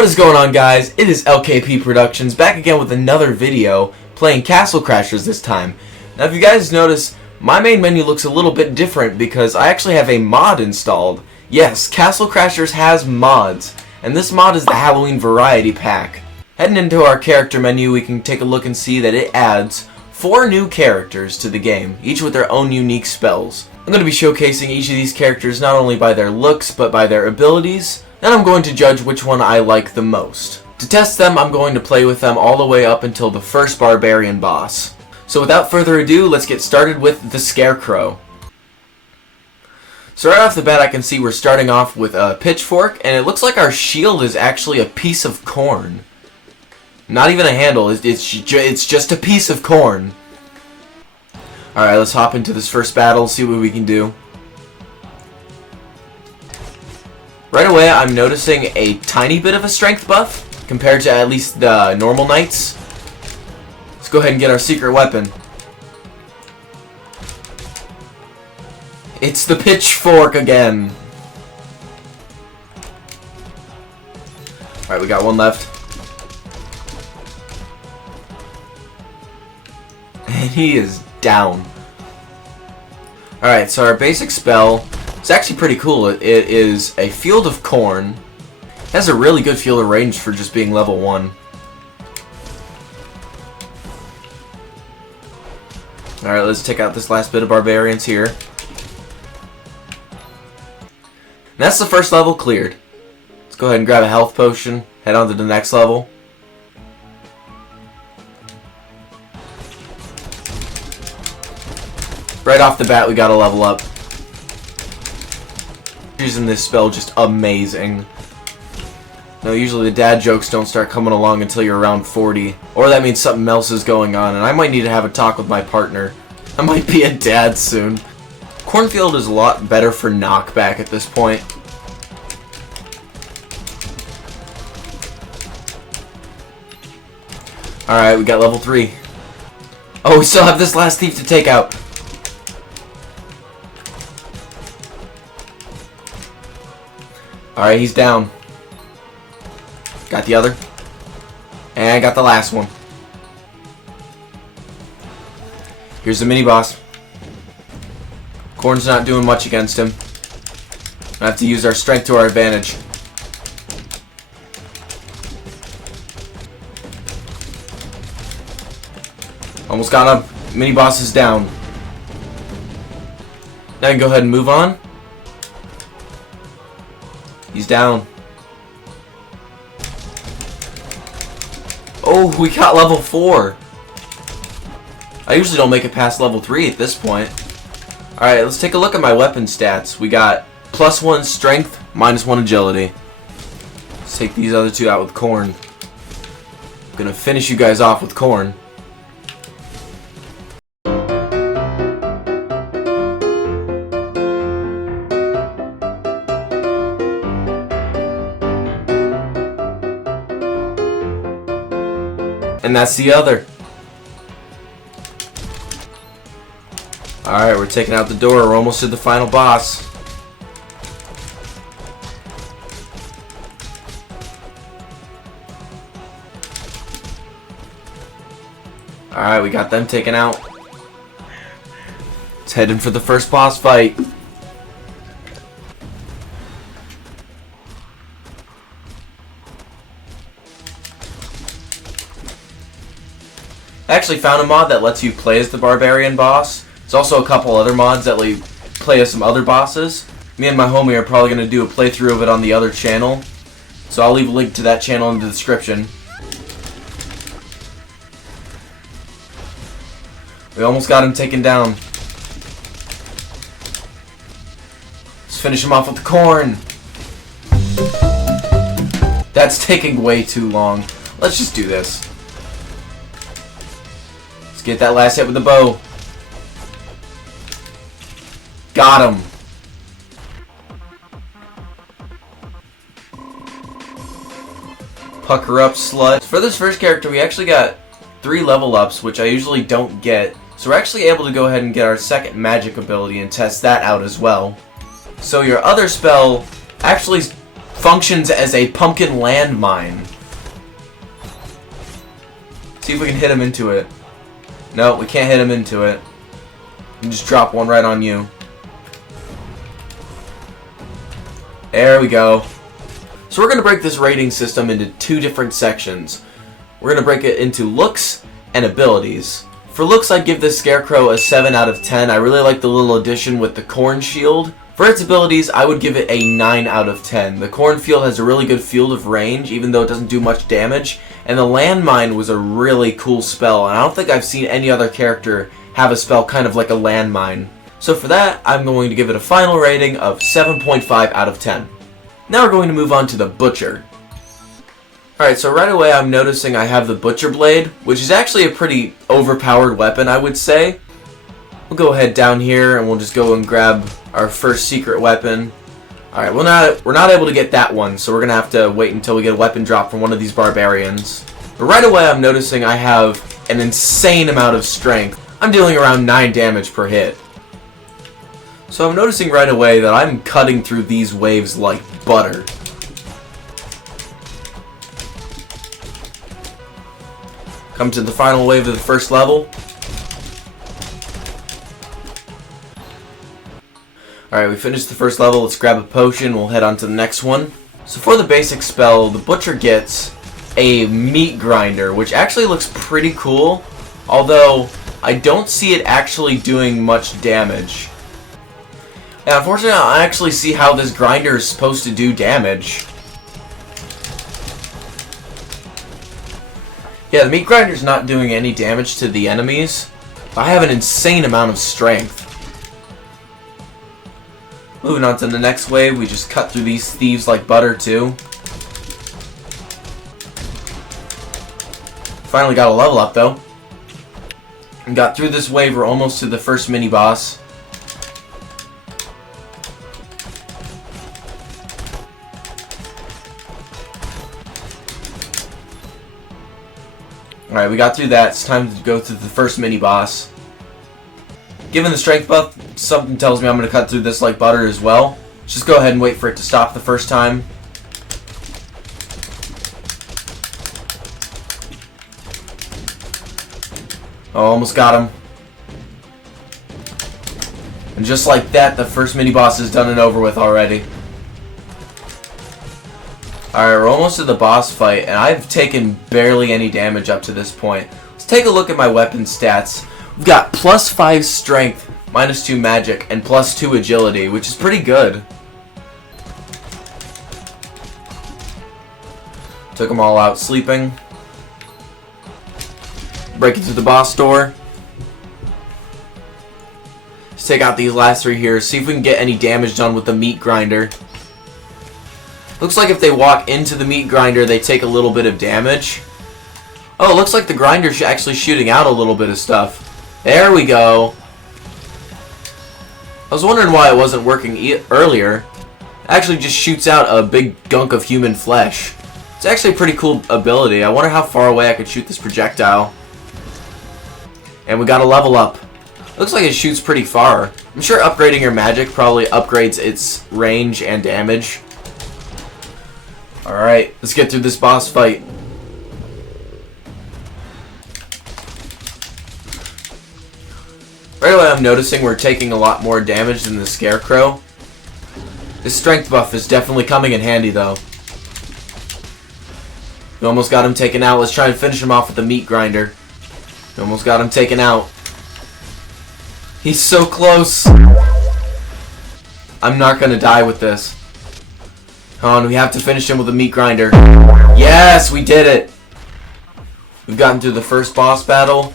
What is going on, guys? It is LKP Productions back again with another video playing Castle Crashers this time. Now if you guys notice, my main menu looks a little bit different because I actually have a mod installed. Yes, Castle Crashers has mods, and this mod is the Halloween Variety Pack. Heading into our character menu, we can take a look and see that it adds 4 new characters to the game, each with their own unique spells. I'm going to be showcasing each of these characters not only by their looks, but by their abilities, and I'm going to judge which one I like the most. To test them, I'm going to play with them all the way up until the first Barbarian boss. So without further ado, let's get started with the Scarecrow. So right off the bat, I can see we're starting off with a pitchfork, and it looks like our shield is actually a piece of corn. Not even a handle, it's just a piece of corn. Alright, let's hop into this first battle, see what we can do. Right away, I'm noticing a tiny bit of a strength buff compared to at least the normal knights. Let's go ahead and get our secret weapon. It's the pitchfork again. Alright, we got one left. And he is down. Alright, so our basic spell is actually pretty cool. It is a field of corn. It has a really good field of range for just being level 1. Alright, let's take out this last bit of barbarians here. And that's the first level cleared. Let's go ahead and grab a health potion, head on to the next level. Right off the bat, we got a level up. Using this spell just amazing. No, usually the dad jokes don't start coming along until you're around 40. Or that means something else is going on, and I might need to have a talk with my partner. I might be a dad soon. Cornfield is a lot better for knockback at this point. Alright, we got level 3. Oh, we still have this last thief to take out. Alright, he's down. Got the other. And I got the last one. Here's the mini-boss. Corn's not doing much against him. We have to use our strength to our advantage. Almost got him. Mini-boss is down. Now I can go ahead and move on. He's down. Oh, we got level 4. I usually don't make it past level 3 at this point. Alright, let's take a look at my weapon stats. We got +1 strength, -1 agility. Let's take these other two out with corn. I'm gonna finish you guys off with corn. And that's the other. Alright, we're taking out the door. We're almost to the final boss. Alright, we got them taken out. Let's head in for the first boss fight. I actually found a mod that lets you play as the Barbarian boss. There's also a couple other mods that let you play as some other bosses. Me and my homie are probably going to do a playthrough of it on the other channel. So I'll leave a link to that channel in the description. We almost got him taken down. Let's finish him off with the corn. That's taking way too long. Let's just do this. Let's get that last hit with the bow. Got him. Pucker up, slut. For this first character, we actually got 3 level ups, which I usually don't get. So we're actually able to go ahead and get our second magic ability and test that out as well. So your other spell actually functions as a pumpkin landmine. See if we can hit him into it. No, we can't hit him into it. We can just drop one right on you. There we go. So we're going to break this rating system into two different sections. We're going to break it into looks and abilities. For looks, I'd give this Scarecrow a 7 out of 10. I really like the little addition with the corn shield. For its abilities, I would give it a 9 out of 10. The cornfield has a really good field of range, even though it doesn't do much damage. And the landmine was a really cool spell, and I don't think I've seen any other character have a spell kind of like a landmine. So for that, I'm going to give it a final rating of 7.5 out of 10. Now we're going to move on to the Butcher. Alright, so right away I'm noticing I have the Butcher Blade, which is actually a pretty overpowered weapon, I would say. We'll go ahead down here and we'll just go and grab our first secret weapon. Alright, we're not able to get that one, so we're going to have to wait until we get a weapon drop from one of these barbarians. But right away I'm noticing I have an insane amount of strength. I'm dealing around 9 damage per hit. So I'm noticing right away that I'm cutting through these waves like butter. Come to the final wave of the first level. Alright, we finished the first level. Let's grab a potion. We'll head on to the next one. So for the basic spell, the Butcher gets a meat grinder, which actually looks pretty cool, although I don't see it actually doing much damage. And unfortunately, I don't actually see how this grinder is supposed to do damage. Yeah, the meat grinder's not doing any damage to the enemies. I have an insane amount of strength. Moving on to the next wave, we just cut through these thieves like butter too. Finally got a level up though. And got through this wave, we're almost to the first mini-boss. Alright, we got through that. It's time to go to the first mini-boss. Given the strength buff, something tells me I'm going to cut through this like butter as well. Just go ahead and wait for it to stop the first time. Oh, almost got him. And just like that, the first mini-boss is done and over with already. Alright, we're almost to the boss fight, and I've taken barely any damage up to this point. Let's take a look at my weapon stats. We've got plus 5 strength, minus 2 magic, and plus 2 agility, which is pretty good. Took them all out sleeping. Break into the boss door. Let's take out these last 3 here, see if we can get any damage done with the meat grinder. Looks like if they walk into the meat grinder, they take a little bit of damage. Oh, it looks like the grinder's actually shooting out a little bit of stuff. There we go. I was wondering why it wasn't working earlier. It actually just shoots out a big gunk of human flesh. It's actually a pretty cool ability. I wonder how far away I could shoot this projectile. And we got a level up. Looks like it shoots pretty far. I'm sure upgrading your magic probably upgrades its range and damage. Alright, let's get through this boss fight. Right away I'm noticing we're taking a lot more damage than the Scarecrow. This strength buff is definitely coming in handy though. We almost got him taken out. Let's try and finish him off with the meat grinder. We almost got him taken out. He's so close. I'm not gonna die with this. Come on, we have to finish him with a meat grinder. Yes, we did it! We've gotten through the first boss battle.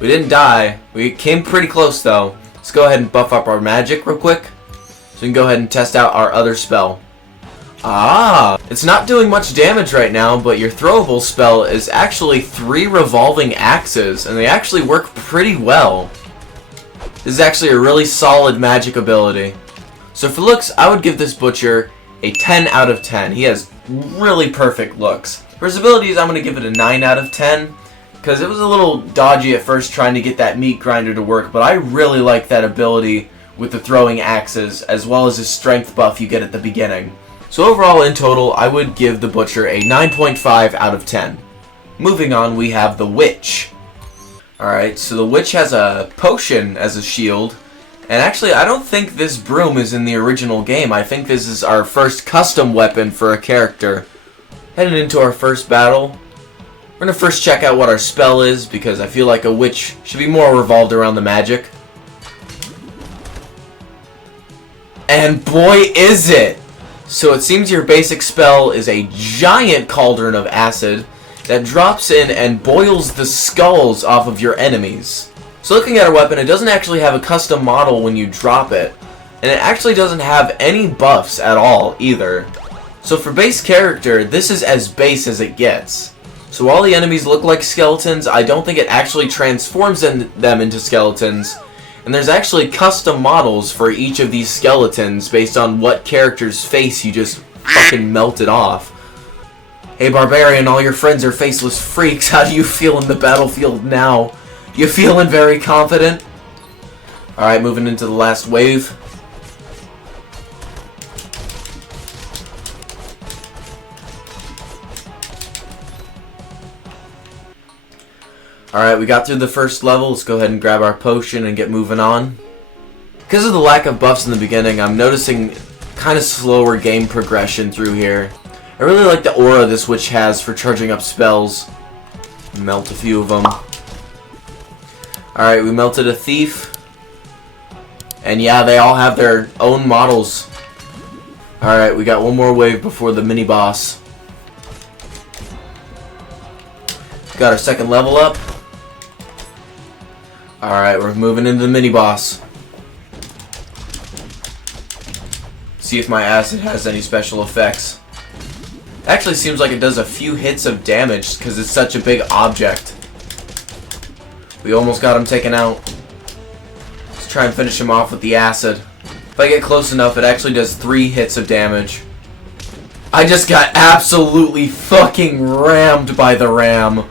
We didn't die. We came pretty close, though. Let's go ahead and buff up our magic real quick, so we can go ahead and test out our other spell. Ah! It's not doing much damage right now, but your throwable spell is actually 3 revolving axes, and they actually work pretty well. This is actually a really solid magic ability. So for looks, I would give this Butcher a 10 out of 10. He has really perfect looks. For his abilities, I'm going to give it a 9 out of 10. Because it was a little dodgy at first trying to get that meat grinder to work. But I really like that ability with the throwing axes, as well as his strength buff you get at the beginning. So overall, in total, I would give the Butcher a 9.5 out of 10. Moving on, we have the Witch. Alright, so the Witch has a potion as a shield. And actually, I don't think this broom is in the original game. I think this is our first custom weapon for a character. Heading into our first battle. We're going to first check out what our spell is, because I feel like a witch should be more revolved around the magic. And boy is it! So it seems your basic spell is a giant cauldron of acid that drops in and boils the skulls off of your enemies. So looking at our weapon, it doesn't actually have a custom model when you drop it. And it actually doesn't have any buffs at all either. So for base character, this is as base as it gets. So while the enemies look like skeletons, I don't think it actually transforms them into skeletons. And there's actually custom models for each of these skeletons based on what character's face you just fucking melted off. Hey Barbarian, all your friends are faceless freaks. How do you feel in the battlefield now? You feeling very confident? Alright, moving into the last wave. Alright, we got through the first level. Let's go ahead and grab our potion and get moving on. Because of the lack of buffs in the beginning, I'm noticing kind of slower game progression through here. I really like the aura this witch has for charging up spells. Melt a few of them. Alright, we melted a thief. And yeah, they all have their own models. Alright, we got one more wave before the mini-boss. Got our second level up. Alright, we're moving into the mini-boss. See if my acid has any special effects. Actually seems like it does a few hits of damage because it's such a big object. We almost got him taken out. Let's try and finish him off with the acid. If I get close enough, it actually does 3 hits of damage. I just got absolutely fucking rammed by the ram.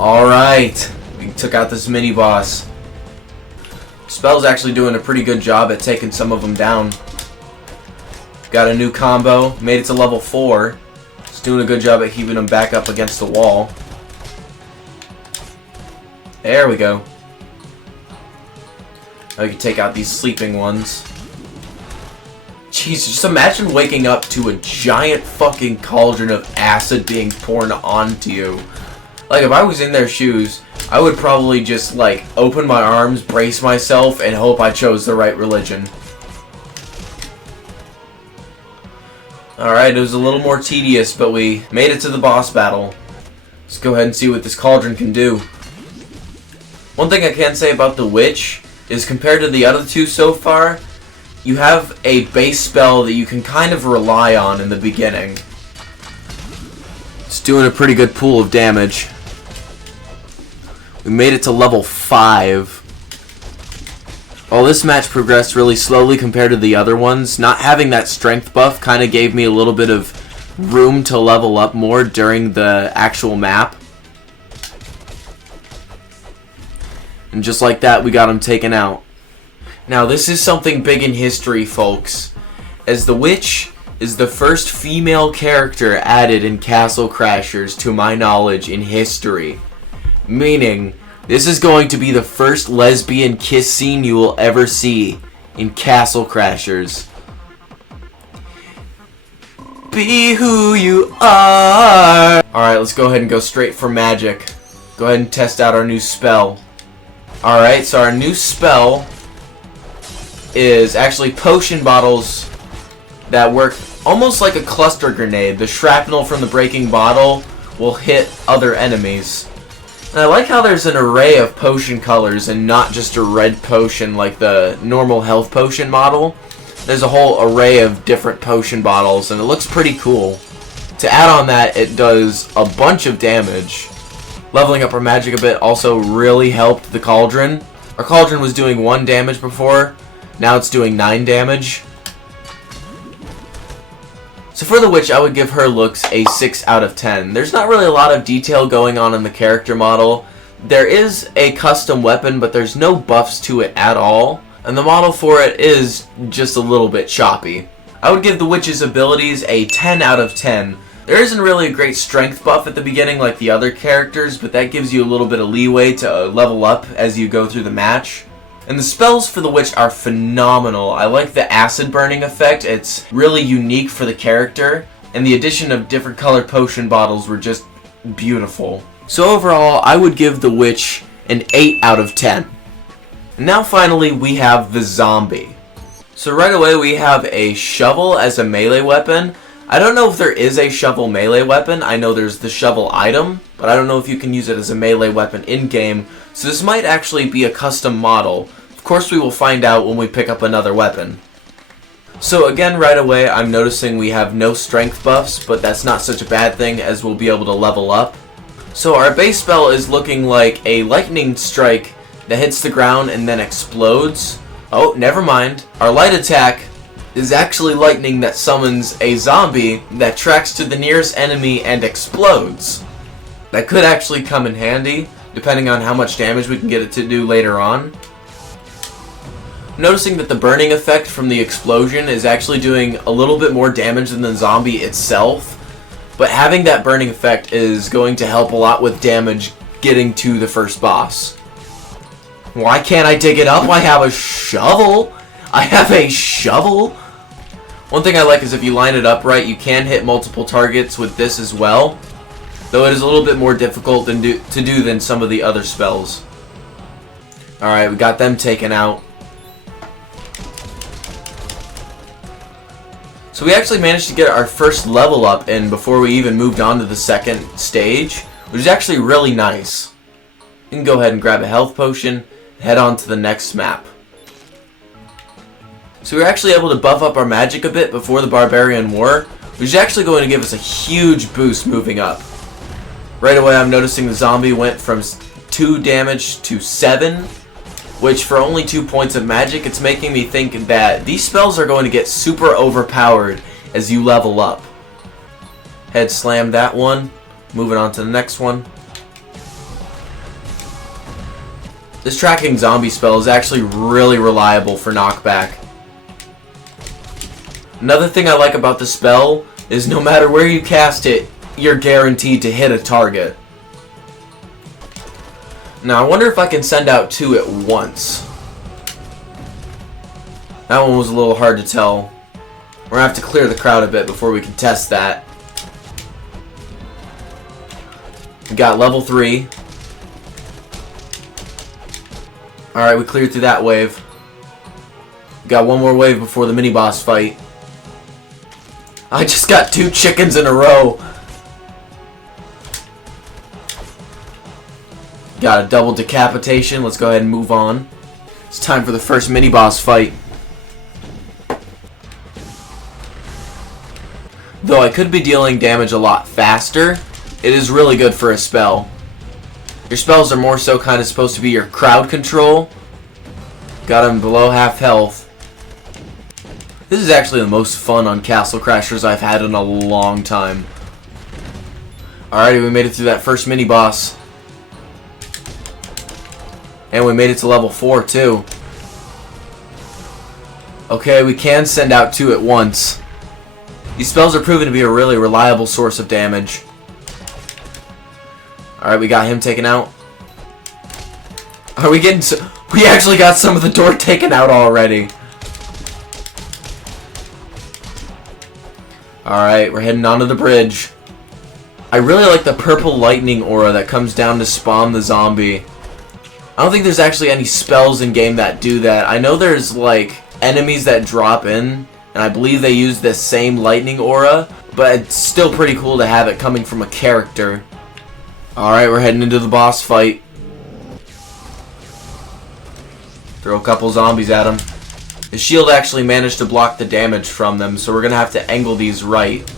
Alright, we took out this mini-boss. Spell's actually doing a pretty good job at taking some of them down. Got a new combo, made it to level 4. It's doing a good job at keeping them back up against the wall. There we go. Now we can take out these sleeping ones. Jeez, just imagine waking up to a giant fucking cauldron of acid being poured onto you. Like, if I was in their shoes, I would probably just, like, open my arms, brace myself, and hope I chose the right religion. Alright, it was a little more tedious, but we made it to the boss battle. Let's go ahead and see what this cauldron can do. One thing I can say about the witch is compared to the other two so far, you have a base spell that you can kind of rely on in the beginning. It's doing a pretty good pool of damage. We made it to level 5. While this match progressed really slowly compared to the other ones, not having that strength buff kind of gave me a little bit of room to level up more during the actual map. And just like that, we got him taken out. Now, this is something big in history, folks, as the witch is the first female character added in Castle Crashers, to my knowledge, in history. Meaning, this is going to be the first lesbian kiss scene you will ever see in Castle Crashers. Be who you are! Alright, let's go ahead and go straight for magic. Go ahead and test out our new spell. Alright, so our new spell is actually potion bottles that work almost like a cluster grenade. The shrapnel from the breaking bottle will hit other enemies. And I like how there's an array of potion colors and not just a red potion like the normal health potion model. There's a whole array of different potion bottles and it looks pretty cool. To add on that, it does a bunch of damage. Leveling up our magic a bit also really helped the cauldron. Our cauldron was doing 1 damage before, now it's doing 9 damage. So for the witch, I would give her looks a 6 out of 10. There's not really a lot of detail going on in the character model. There is a custom weapon, but there's no buffs to it at all. and the model for it is just a little bit choppy. I would give the witch's abilities a 10 out of 10. There isn't really a great strength buff at the beginning like the other characters, but that gives you a little bit of leeway to level up as you go through the match. And the spells for the witch are phenomenal. I like the acid burning effect. It's really unique for the character, and the addition of different colored potion bottles were just beautiful. So overall, I would give the witch an 8 out of 10. And now finally we have the zombie. So right away we have a shovel as a melee weapon. I don't know if there is a shovel melee weapon. I know there's the shovel item, but I don't know if you can use it as a melee weapon in-game. So this might actually be a custom model. Of course we will find out when we pick up another weapon. So again, right away I'm noticing we have no strength buffs, but that's not such a bad thing as we'll be able to level up. So our base spell is looking like a lightning strike that hits the ground and then explodes. Oh, never mind. Our light attack is actually lightning that summons a zombie that tracks to the nearest enemy and explodes. That could actually come in handy, depending on how much damage we can get it to do later on. Noticing that the burning effect from the explosion is actually doing a little bit more damage than the zombie itself, but having that burning effect is going to help a lot with damage getting to the first boss. Why can't I dig it up? I have a shovel! I have a shovel! One thing I like is if you line it up right, you can hit multiple targets with this as well, though it is a little bit more difficult to do than some of the other spells. Alright, we got them taken out. So we actually managed to get our first level up in before we even moved on to the second stage, which is actually really nice. You can go ahead and grab a health potion and head on to the next map. So we were actually able to buff up our magic a bit before the Barbarian War, which is actually going to give us a huge boost moving up. Right away I'm noticing the zombie went from 2 damage to 7, which for only 2 points of magic, it's making me think that these spells are going to get super overpowered as you level up. Head slam that one, moving on to the next one. This tracking zombie spell is actually really reliable for knockback. Another thing I like about the spell is no matter where you cast it, you're guaranteed to hit a target. Now I wonder if I can send out 2 at once. That one was a little hard to tell. We're gonna have to clear the crowd a bit before we can test that. We got level 3. Alright, we cleared through that wave. We got one more wave before the mini-boss fight. I just got 2 chickens in a row. Got a double decapitation. Let's go ahead and move on. It's time for the first mini-boss fight. Though I could be dealing damage a lot faster, it is really good for a spell. Your spells are more so kind of supposed to be your crowd control. Got him below half health. This is actually the most fun on Castle Crashers I've had in a long time. Alrighty, we made it through that first mini-boss. And we made it to level 4 too. Okay, we can send out 2 at once. These spells are proven to be a really reliable source of damage. Alright, we got him taken out. Are we getting we actually got some of the door taken out already. Alright, we're heading onto the bridge. I really like the purple lightning aura that comes down to spawn the zombie. I don't think there's actually any spells in game that do that. I know there's like enemies that drop in, and I believe they use this same lightning aura, but it's still pretty cool to have it coming from a character. Alright, we're heading into the boss fight. Throw a couple zombies at him. The shield actually managed to block the damage from them, so we're going to have to angle these right.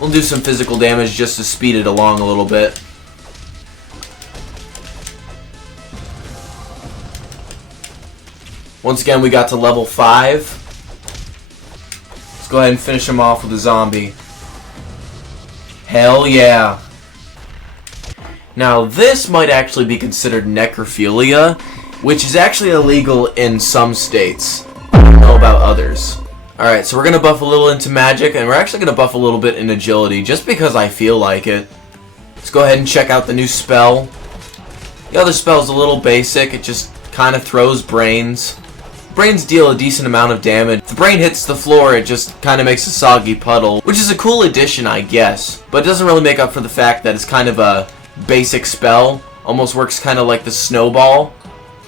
We'll do some physical damage just to speed it along a little bit. Once again, we got to level 5. Let's go ahead and finish him off with a zombie. Hell yeah. Now this might actually be considered necrophilia, which is actually illegal in some states. I don't know about others. Alright, so we're going to buff a little into magic, and we're actually going to buff a little bit in agility, just because I feel like it. Let's go ahead and check out the new spell. The other spell's a little basic, it just kind of throws brains. Brains deal a decent amount of damage. If the brain hits the floor, it just kind of makes a soggy puddle, which is a cool addition, I guess. But it doesn't really make up for the fact that it's kind of a basic spell. Almost works kind of like the snowball.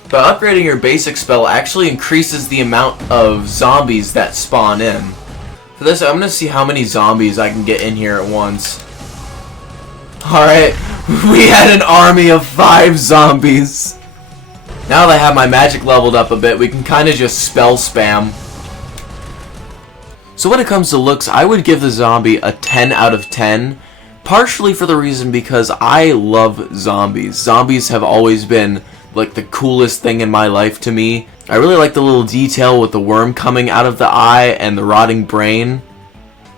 But upgrading your basic spell actually increases the amount of zombies that spawn in. For this, I'm going to see how many zombies I can get in here at once. Alright, we had an army of 5 zombies. Now that I have my magic leveled up a bit, we can kind of just spell spam. So when it comes to looks, I would give the zombie a 10 out of 10. Partially for the reason because I love zombies. Zombies have always been like the coolest thing in my life to me. I really like the little detail with the worm coming out of the eye and the rotting brain.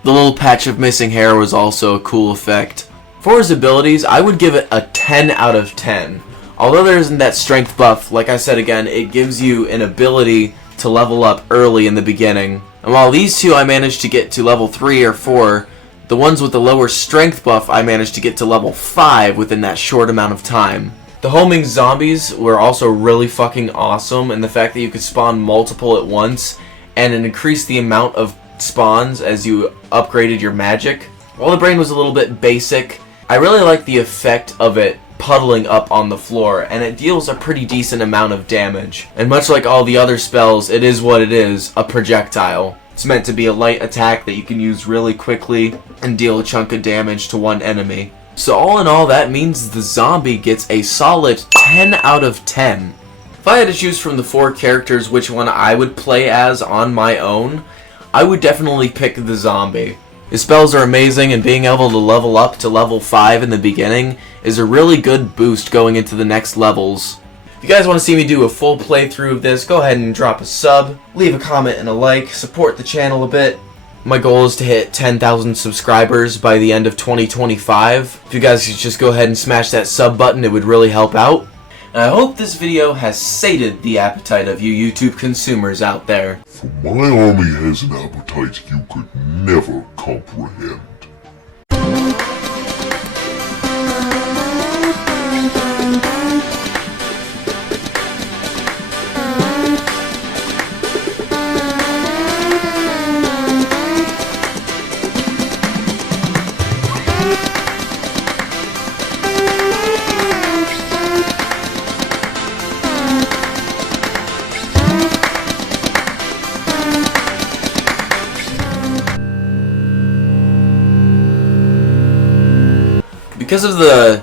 The little patch of missing hair was also a cool effect. For his abilities, I would give it a 10 out of 10. Although there isn't that strength buff, like I said again, it gives you an ability to level up early in the beginning. And while these two I managed to get to level 3 or 4, the ones with the lower strength buff I managed to get to level 5 within that short amount of time. The homing zombies were also really fucking awesome, and the fact that you could spawn multiple at once, and it increased the amount of spawns as you upgraded your magic. While the brain was a little bit basic, I really like the effect of it puddling up on the floor, and it deals a pretty decent amount of damage. And much like all the other spells, it is what it is, a projectile. It's meant to be a light attack that you can use really quickly and deal a chunk of damage to one enemy. So all in all, that means the zombie gets a solid 10 out of 10. If I had to choose from the 4 characters which one I would play as on my own, I would definitely pick the zombie. His spells are amazing, and being able to level up to level 5 in the beginning is a really good boost going into the next levels. If you guys want to see me do a full playthrough of this, go ahead and drop a sub, leave a comment and a like, support the channel a bit. My goal is to hit 10,000 subscribers by the end of 2025. If you guys could just go ahead and smash that sub button, it would really help out. And I hope this video has sated the appetite of you YouTube consumers out there. For my army has an appetite you could never comprehend. Because of the